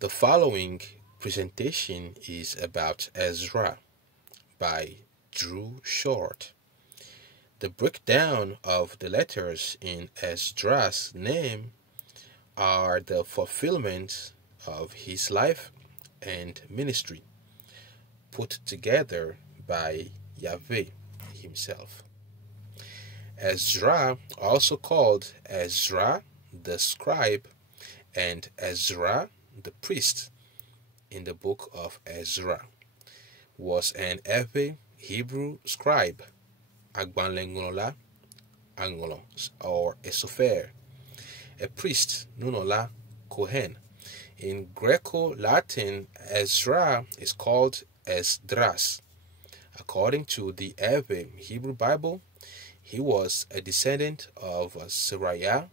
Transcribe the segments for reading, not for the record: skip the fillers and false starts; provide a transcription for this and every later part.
The following presentation is about Ezra by Drew Short. The breakdown of the letters in Ezra's name are the fulfillment of his life and ministry, put together by Yaʋe himself. Ezra, also called Ezra the scribe and Ezra the priest in the book of Ezra, was an early Hebrew scribe, agbanlengunola, angolo, or a sofer, a priest, nunola, kohen. In Greco-Latin, Ezra is called Esdras. According to the early Hebrew Bible, he was a descendant of Serah,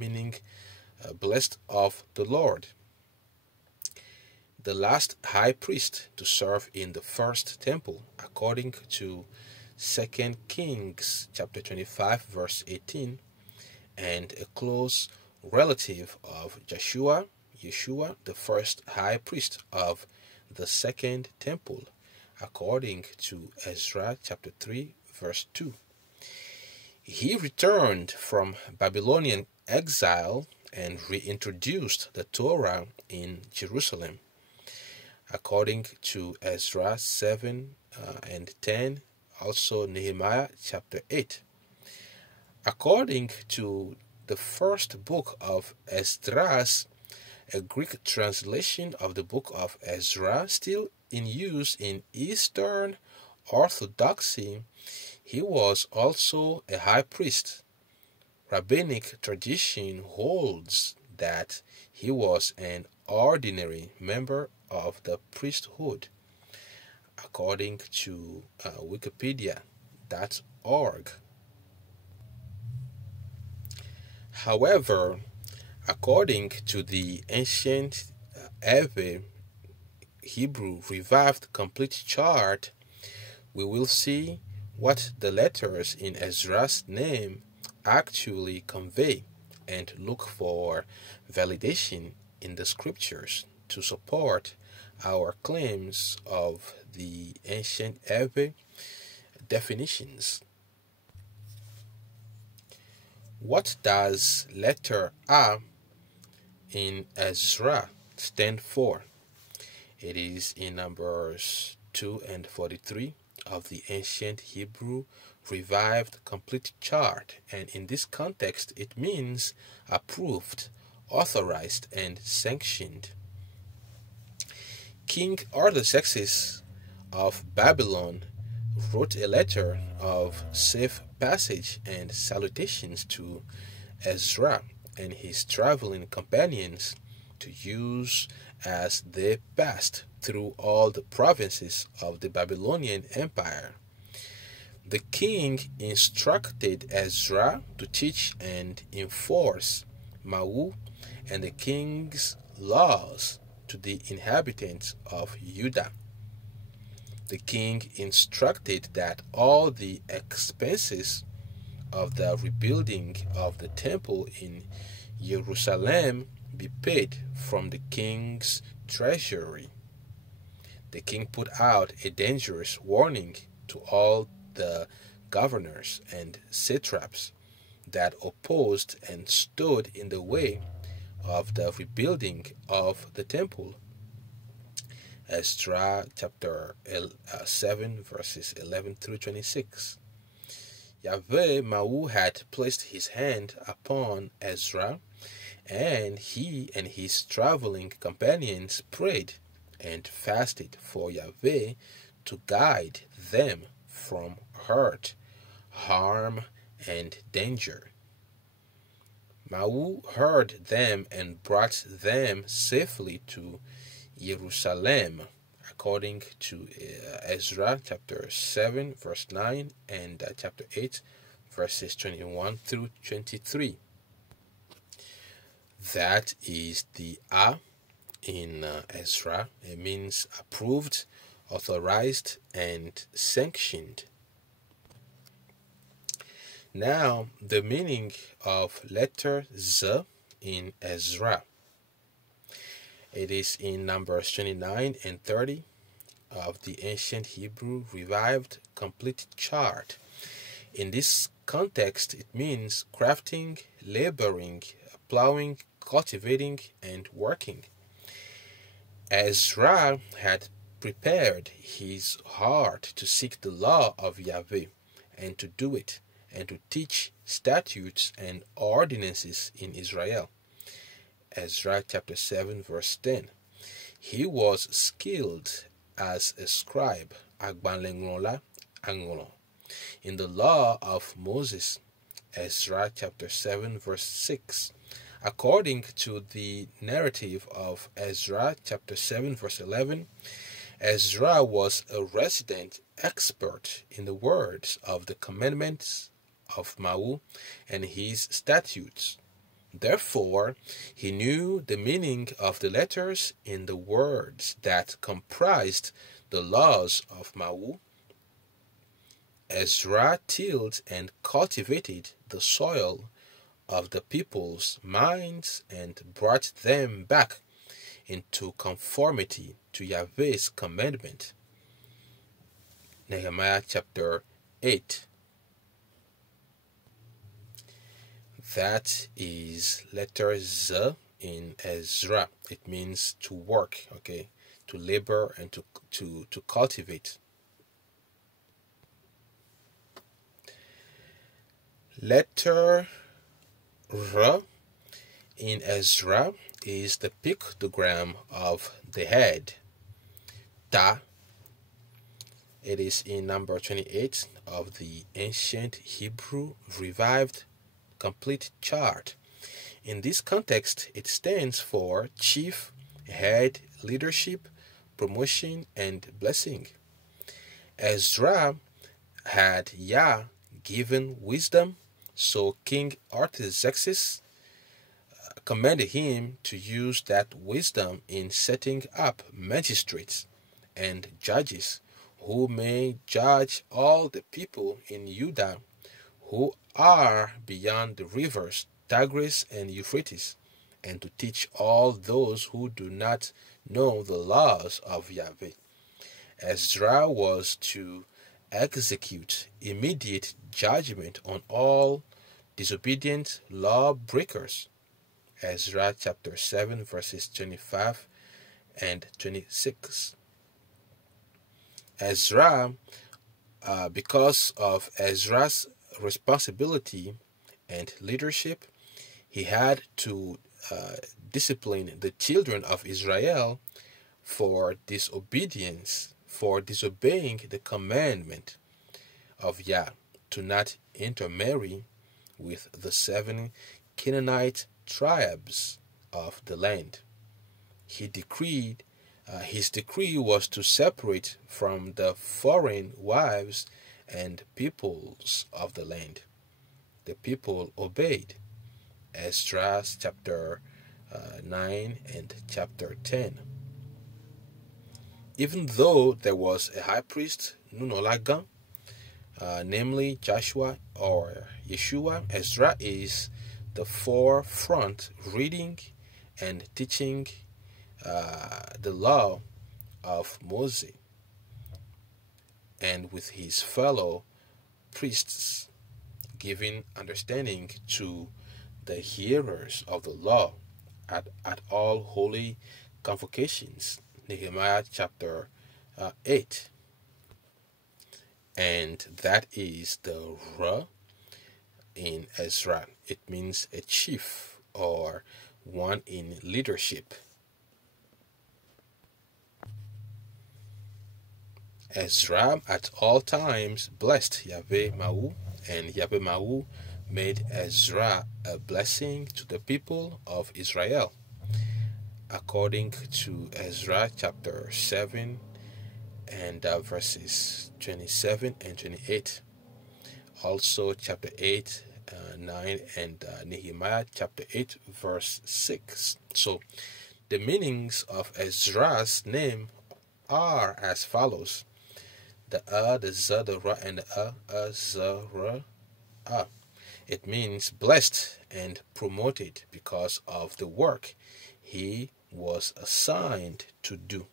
meaning blessed of the Lord, the last high priest to serve in the first temple, according to 2 Kings chapter 25 verse 18, and a close relative of Yeshua, the first high priest of the second temple, according to Ezra chapter 3 verse 2. He returned from Babylonian exile and reintroduced the Torah in Jerusalem, according to Ezra 7 and 10, also Nehemiah chapter 8. According to the first book of Esdras, a Greek translation of the book of Ezra still in use in Eastern Orthodoxy, he was also a high priest. Rabbinic tradition holds that he was an ordinary member of the priesthood, according to Wikipedia.org. However, according to the ancient Yaʋe Hebrew Revived Complete Chart, we will see what the letters in Ezra's name actually convey and look for validation in the scriptures to support our claims of the ancient Yaʋe definitions. What does letter A in Ezra stand for? It is in Numbers 2 and 43 of the ancient Hebrew Revived Complete Chart, and in this context it means approved, authorized, and sanctioned. King Artaxerxes of Babylon wrote a letter of safe passage and salutations to Ezra and his traveling companions to use as they passed through all the provinces of the Babylonian Empire. The king instructed Ezra to teach and enforce Yaʋe and the king's laws to the inhabitants of Judah. The king instructed that all the expenses of the rebuilding of the temple in Jerusalem be paid from the king's treasury. The king put out a dangerous warning to all the governors and satraps that opposed and stood in the way of the rebuilding of the temple. Ezra chapter 7 verses 11 through 26. Yaʋe had placed his hand upon Ezra, and he and his traveling companions prayed and fasted for Yaʋe to guide them from hurt, harm, and danger. Yaʋe heard them and brought them safely to Jerusalem, according to Ezra chapter 7 verse 9 and chapter 8 verses 21 through 23. That is the A in Ezra. It means approved, authorized, and sanctioned. Now, the meaning of letter Z in Ezra. It is in Numbers 29 and 30 of the Ancient Hebrew Revived Complete Chart. In this context, it means crafting, laboring, plowing, cultivating, and working. Ezra had prepared his heart to seek the law of Yahweh and to do it, and to teach statutes and ordinances in Israel. Ezra chapter 7 verse 10. He was skilled as a scribe, in the law of Moses. Ezra chapter 7 verse 6. According to the narrative of Ezra chapter 7 verse 11, Ezra was a resident expert in the words of the commandments of Yahuwah and his statutes. Therefore, he knew the meaning of the letters in the words that comprised the laws of Yahuwah. Ezra tilled and cultivated the soil of the people's minds and brought them back into conformity to Yahweh's commandment. Nehemiah chapter 8. That is letter Z in Ezra. It means to work, okay, to labor and to cultivate. Letter R in Ezra is the pictogram of the head, Ta. It is in number 28 of the Ancient Hebrew Revived Complete Chart. In this context, it stands for chief, head, leadership, promotion, and blessing. Ezra had Yah given wisdom, so King Artaxerxes commanded him to use that wisdom in setting up magistrates and judges who may judge all the people in Judah who are beyond the rivers Tigris and Euphrates, and to teach all those who do not know the laws of Yahweh. Ezra was to execute immediate judgment on all disobedient lawbreakers. Ezra chapter 7 verses 25 and 26. Ezra, because of Ezra's responsibility and leadership, he had to discipline the children of Israel for disobedience, for disobeying the commandment of Yah to not intermarry with the 7 Canaanite tribes of the land. He decreed, his decree was to separate from the foreign wives and peoples of the land. The people obeyed. Ezra chapter 9 and chapter 10. Even though there was a high priest, Nunolagan, namely Joshua or Yeshua, Ezra is the forefront reading and teaching the law of Moses, and with his fellow priests, giving understanding to the hearers of the law at all holy convocations. Nehemiah chapter 8. And that is the Ra in Ezra. It means a chief or one in leadership. Ezra at all times blessed Yaʋe Mahu, and Yaʋe Mahu made Ezra a blessing to the people of Israel, according to Ezra chapter 7 and verses 27 and 28. Also chapter 8, 9 and Nehemiah chapter 8 verse 6. So the meanings of Ezra's name are as follows: the the Z, the Ra, and the Azra. It means blessed and promoted because of the work he was assigned to do.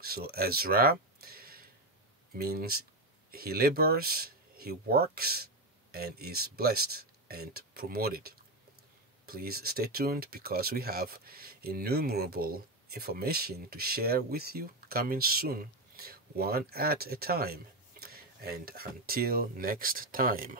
So Ezra means he labors, he works, and is blessed and promoted. Please stay tuned because we have innumerable information to share with you coming soon, one at a time. And until next time.